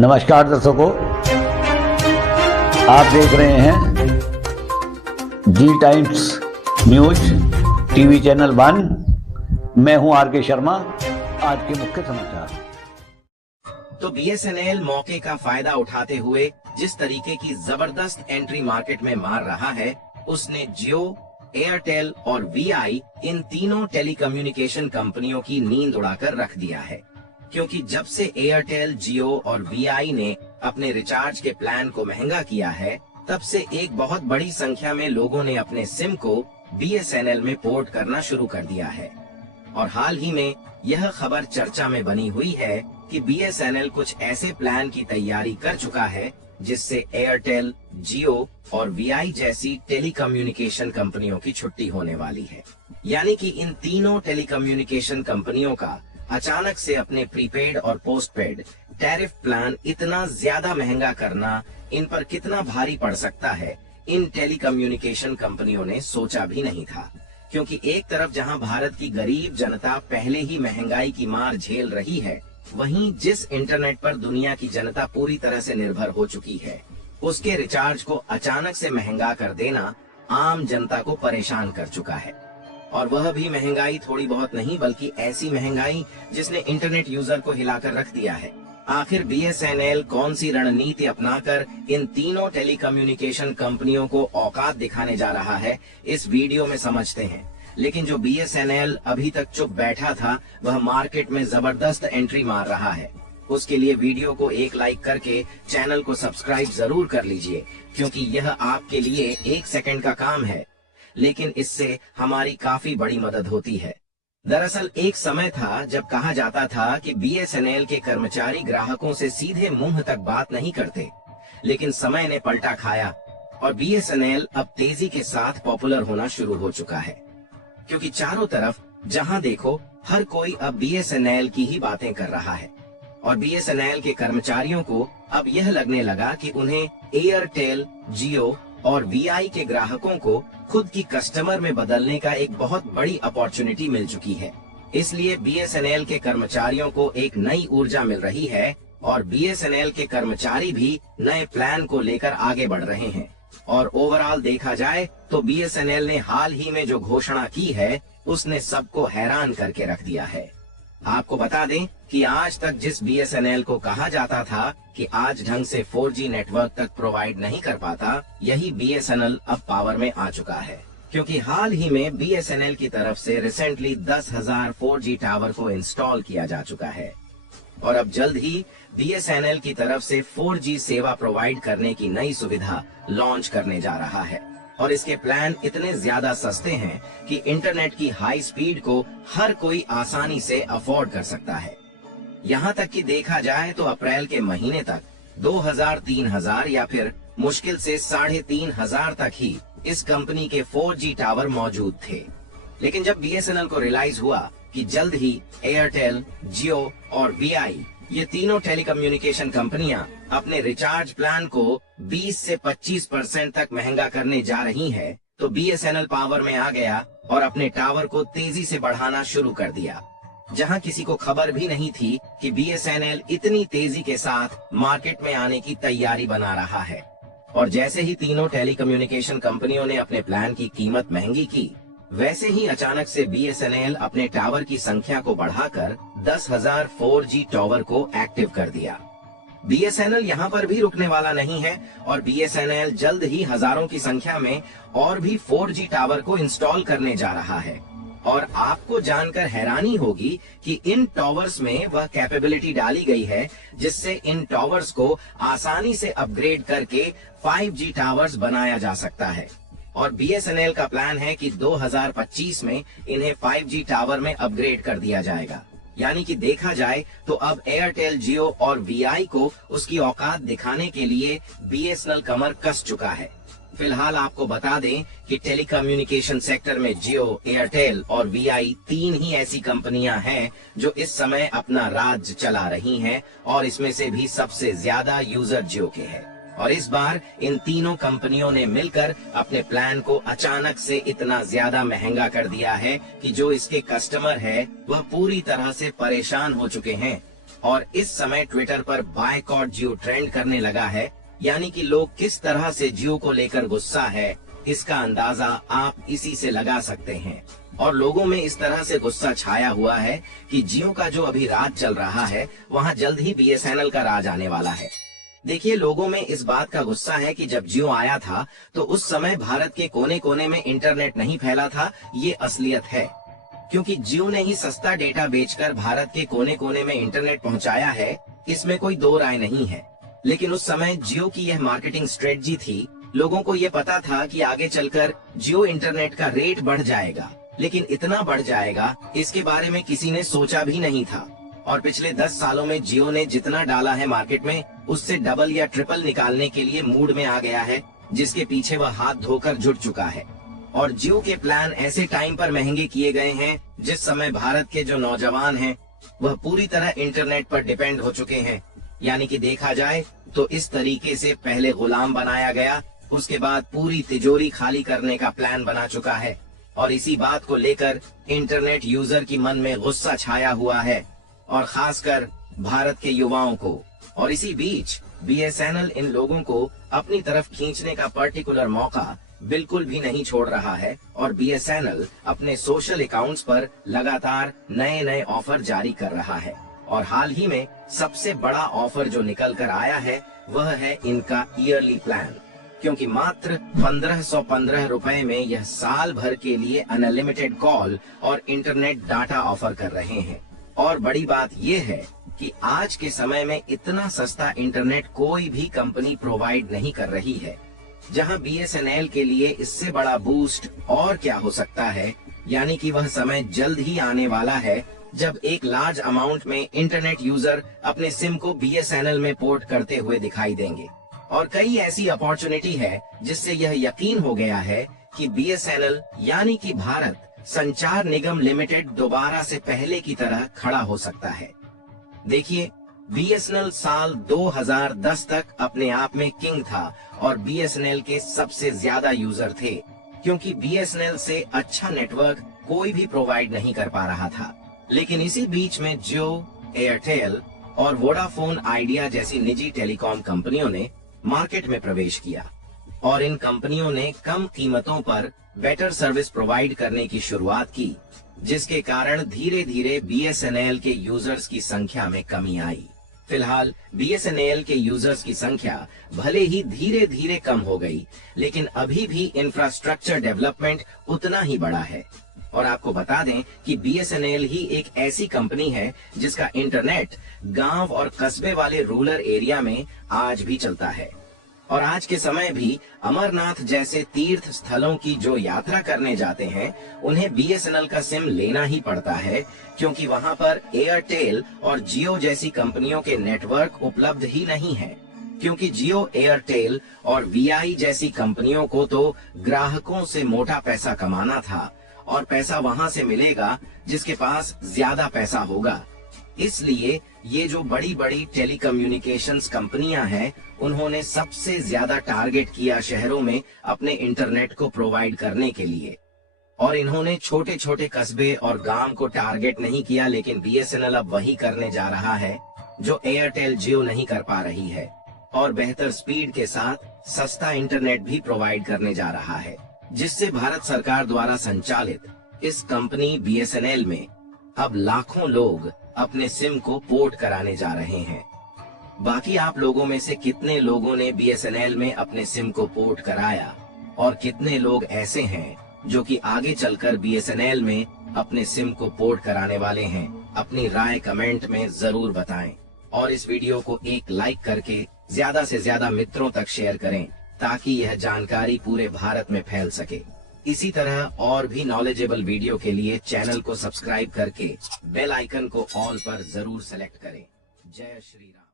नमस्कार दर्शकों, आप देख रहे हैं जी टाइम्स न्यूज टीवी चैनल 1। मैं हूं आर.के. शर्मा। आज के मुख्य समाचार। तो बीएसएनएल मौके का फायदा उठाते हुए जिस तरीके की जबरदस्त एंट्री मार्केट में मार रहा है, उसने जियो, एयरटेल और वीआई इन तीनों टेलीकम्युनिकेशन कंपनियों की नींद उड़ाकर रख दिया है। क्योंकि जब से एयरटेल, जियो और वीआई ने अपने रिचार्ज के प्लान को महंगा किया है, तब से एक बहुत बड़ी संख्या में लोगों ने अपने सिम को बीएसएनएल में पोर्ट करना शुरू कर दिया है। और हाल ही में यह खबर चर्चा में बनी हुई है कि बीएसएनएल कुछ ऐसे प्लान की तैयारी कर चुका है जिससे एयरटेल, जियो और वीआई जैसी टेलीकम्युनिकेशन कंपनियों की छुट्टी होने वाली है। यानी कि इन तीनों टेलीकम्युनिकेशन कंपनियों का अचानक से अपने प्रीपेड और पोस्टपेड टैरिफ प्लान इतना ज्यादा महंगा करना इन पर कितना भारी पड़ सकता है, इन टेलीकम्युनिकेशन कंपनियों ने सोचा भी नहीं था। क्योंकि एक तरफ जहां भारत की गरीब जनता पहले ही महंगाई की मार झेल रही है, वहीं जिस इंटरनेट पर दुनिया की जनता पूरी तरह से निर्भर हो चुकी है, उसके रिचार्ज को अचानक से महंगा कर देना आम जनता को परेशान कर चुका है। और वह भी महंगाई थोड़ी बहुत नहीं, बल्कि ऐसी महंगाई जिसने इंटरनेट यूजर को हिलाकर रख दिया है। आखिर बीएसएनएल कौन सी रणनीति अपनाकर इन तीनों टेलीकम्युनिकेशन कंपनियों को औकात दिखाने जा रहा है, इस वीडियो में समझते हैं। लेकिन जो बीएसएनएल अभी तक चुप बैठा था, वह मार्केट में जबरदस्त एंट्री मार रहा है। उसके लिए वीडियो को एक लाइक करके चैनल को सब्सक्राइब जरूर कर लीजिए, क्योंकि यह आपके लिए 1 सेकंड का काम है, लेकिन इससे हमारी काफी बड़ी मदद होती है। दरअसल एक समय था जब कहा जाता था कि बीएसएनएल के कर्मचारी ग्राहकों से सीधे मुंह तक बात नहीं करते, लेकिन समय ने पलटा खाया और बीएसएनएल अब तेजी के साथ पॉपुलर होना शुरू हो चुका है। क्योंकि चारों तरफ जहां देखो हर कोई अब बीएसएनएल की ही बातें कर रहा है। और बीएसएनएल के कर्मचारियों को अब यह लगने लगा कि उन्हें एयरटेल, जियो और वीआई के ग्राहकों को खुद की कस्टमर में बदलने का एक बहुत बड़ी अपॉर्चुनिटी मिल चुकी है। इसलिए बीएसएनएल के कर्मचारियों को एक नई ऊर्जा मिल रही है और बीएसएनएल के कर्मचारी भी नए प्लान को लेकर आगे बढ़ रहे हैं। और ओवरऑल देखा जाए तो बीएसएनएल ने हाल ही में जो घोषणा की है, उसने सबको हैरान करके रख दिया है। आपको बता दें कि आज तक जिस बीएसएनएल को कहा जाता था कि आज ढंग से 4G नेटवर्क तक प्रोवाइड नहीं कर पाता, यही बीएसएनएल अब पावर में आ चुका है। क्योंकि हाल ही में बीएसएनएल की तरफ से रिसेंटली 10,000 4G टावर को इंस्टॉल किया जा चुका है। और अब जल्द ही बीएसएनएल की तरफ से 4G सेवा प्रोवाइड करने की नई सुविधा लॉन्च करने जा रहा है। और इसके प्लान इतने ज्यादा सस्ते हैं कि इंटरनेट की हाई स्पीड को हर कोई आसानी से अफोर्ड कर सकता है। यहाँ तक कि देखा जाए तो अप्रैल के महीने तक 2,000-3,000 या फिर मुश्किल से 3,500 तक ही इस कंपनी के 4G टावर मौजूद थे। लेकिन जब बीएसएनएल को रियलाइज हुआ कि जल्द ही एयरटेल, जियो और वीआई, ये तीनों टेलीकम्युनिकेशन कंपनियां अपने रिचार्ज प्लान को 20 से 25% तक महंगा करने जा रही हैं, तो बीएसएनएल पावर में आ गया और अपने टावर को तेजी से बढ़ाना शुरू कर दिया। जहां किसी को खबर भी नहीं थी कि बीएसएनएल इतनी तेजी के साथ मार्केट में आने की तैयारी बना रहा है। और जैसे ही तीनों टेलीकम्युनिकेशन कंपनियों ने अपने प्लान की कीमत महंगी की, वैसे ही अचानक से बीएसएनएल अपने टावर की संख्या को बढ़ाकर 10,000 4G टावर को एक्टिव कर दिया। बीएसएनएल यहाँ पर भी रुकने वाला नहीं है और बीएसएनएल जल्द ही हजारों की संख्या में और भी 4G टावर को इंस्टॉल करने जा रहा है। और आपको जानकर हैरानी होगी कि इन टावर्स में वह कैपेबिलिटी डाली गई है जिससे इन टावर्स को आसानी से अपग्रेड करके 5G टावर्स बनाया जा सकता है। और बीएसएनएल का प्लान है कि 2025 में इन्हें 5G टावर में अपग्रेड कर दिया जाएगा। यानी कि देखा जाए तो अब एयरटेल, जियो और वीआई को उसकी औकात दिखाने के लिए बीएसएनएल कमर कस चुका है। फिलहाल आपको बता दें कि टेलीकम्युनिकेशन सेक्टर में जियो, एयरटेल और वीआई 3 ही ऐसी कंपनियां हैं जो इस समय अपना राज चला रही हैं और इसमें से भी सबसे ज्यादा यूजर जियो के हैं। और इस बार इन तीनों कंपनियों ने मिलकर अपने प्लान को अचानक से इतना ज्यादा महंगा कर दिया है कि जो इसके कस्टमर है वह पूरी तरह से परेशान हो चुके हैं। और इस समय ट्विटर पर बायकॉट जियो ट्रेंड करने लगा है, यानी कि लोग किस तरह से जियो को लेकर गुस्सा है, इसका अंदाजा आप इसी से लगा सकते हैं। और लोगों में इस तरह से गुस्सा छाया हुआ है कि जियो का जो अभी राज चल रहा है, वहां जल्द ही बीएसएनएल का राज आने वाला है। देखिए, लोगों में इस बात का गुस्सा है कि जब जियो आया था तो उस समय भारत के कोने कोने में इंटरनेट नहीं फैला था, ये असलियत है। क्योंकि जियो ने ही सस्ता डेटा बेचकर भारत के कोने कोने में इंटरनेट पहुंचाया है, इसमें कोई दो राय नहीं है। लेकिन उस समय जियो की यह मार्केटिंग स्ट्रेटजी थी। लोगों को यह पता था कि आगे चलकर जियो इंटरनेट का रेट बढ़ जाएगा, लेकिन इतना बढ़ जाएगा इसके बारे में किसी ने सोचा भी नहीं था। और पिछले 10 सालों में जियो ने जितना डाला है मार्केट में, उससे डबल या ट्रिपल निकालने के लिए मूड में आ गया है, जिसके पीछे वह हाथ धोकर जुट चुका है। और जियो के प्लान ऐसे टाइम पर महंगे किए गए हैं जिस समय भारत के जो नौजवान हैं वह पूरी तरह इंटरनेट पर डिपेंड हो चुके हैं। यानी कि देखा जाए तो इस तरीके से पहले गुलाम बनाया गया, उसके बाद पूरी तिजोरी खाली करने का प्लान बना चुका है। और इसी बात को लेकर इंटरनेट यूजर की मन में गुस्सा छाया हुआ है, और खासकर भारत के युवाओं को। और इसी बीच बीएसएनएल इन लोगों को अपनी तरफ खींचने का पर्टिकुलर मौका बिल्कुल भी नहीं छोड़ रहा है। और बीएसएनएल अपने सोशल अकाउंट्स पर लगातार नए नए ऑफर जारी कर रहा है। और हाल ही में सबसे बड़ा ऑफर जो निकल कर आया है वह है इनका ईयरली प्लान। क्योंकि मात्र 1515 रुपए में यह साल भर के लिए अनलिमिटेड कॉल और इंटरनेट डाटा ऑफर कर रहे हैं। और बड़ी बात यह है कि आज के समय में इतना सस्ता इंटरनेट कोई भी कंपनी प्रोवाइड नहीं कर रही है। जहां बीएसएनएल के लिए इससे बड़ा बूस्ट और क्या हो सकता है। यानी कि वह समय जल्द ही आने वाला है जब एक लार्ज अमाउंट में इंटरनेट यूजर अपने सिम को बीएसएनएल में पोर्ट करते हुए दिखाई देंगे। और कई ऐसी अपॉर्चुनिटी है जिससे यह यकीन हो गया है कि बीएसएनएल यानी कि भारत संचार निगम लिमिटेड दोबारा से पहले की तरह खड़ा हो सकता है। देखिए, बीएसएनएल साल 2010 तक अपने आप में किंग था और बीएसएनएल के सबसे ज्यादा यूजर थे, क्योंकि बीएसएनएल से अच्छा नेटवर्क कोई भी प्रोवाइड नहीं कर पा रहा था। लेकिन इसी बीच में जियो, एयरटेल और वोडाफोन आइडिया जैसी निजी टेलीकॉम कंपनियों ने मार्केट में प्रवेश किया और इन कंपनियों ने कम कीमतों पर बेटर सर्विस प्रोवाइड करने की शुरुआत की, जिसके कारण धीरे धीरे बीएसएनएल के यूजर्स की संख्या में कमी आई। फिलहाल बीएसएनएल के यूजर्स की संख्या भले ही धीरे धीरे कम हो गई, लेकिन अभी भी इंफ्रास्ट्रक्चर डेवलपमेंट उतना ही बड़ा है। और आपको बता दें कि बीएसएनएल ही एक ऐसी कंपनी है जिसका इंटरनेट गांव और कस्बे वाले रूरल एरिया में आज भी चलता है। और आज के समय भी अमरनाथ जैसे तीर्थ स्थलों की जो यात्रा करने जाते हैं, उन्हें बीएसएनएल का सिम लेना ही पड़ता है, क्योंकि वहां पर एयरटेल और जियो जैसी कंपनियों के नेटवर्क उपलब्ध ही नहीं है। क्योंकि जियो, एयरटेल और वीआई जैसी कंपनियों को तो ग्राहकों से मोटा पैसा कमाना था, और पैसा वहां से मिलेगा जिसके पास ज्यादा पैसा होगा। इसलिए ये जो बड़ी बड़ी टेलीकम्युनिकेशंस कंपनियां हैं, उन्होंने सबसे ज्यादा टारगेट किया शहरों में अपने इंटरनेट को प्रोवाइड करने के लिए। और इन्होंने छोटे छोटे कस्बे और गांव को टारगेट नहीं किया, लेकिन बीएसएनएल अब वही करने जा रहा है जो एयरटेल, जियो नहीं कर पा रही है, और बेहतर स्पीड के साथ सस्ता इंटरनेट भी प्रोवाइड करने जा रहा है, जिससे भारत सरकार द्वारा संचालित इस कंपनी बीएसएनएल में अब लाखों लोग अपने सिम को पोर्ट कराने जा रहे हैं। बाकी आप लोगों में से कितने लोगों ने बीएसएनएल में अपने सिम को पोर्ट कराया, और कितने लोग ऐसे हैं जो कि आगे चलकर बीएसएनएल में अपने सिम को पोर्ट कराने वाले हैं? अपनी राय कमेंट में जरूर बताएं, और इस वीडियो को एक लाइक करके ज्यादा से ज्यादा मित्रों तक शेयर करें, ताकि यह जानकारी पूरे भारत में फैल सके। इसी तरह और भी नॉलेजेबल वीडियो के लिए चैनल को सब्सक्राइब करके बेल आइकन को ऑल पर जरूर सेलेक्ट करें। जय श्री राम।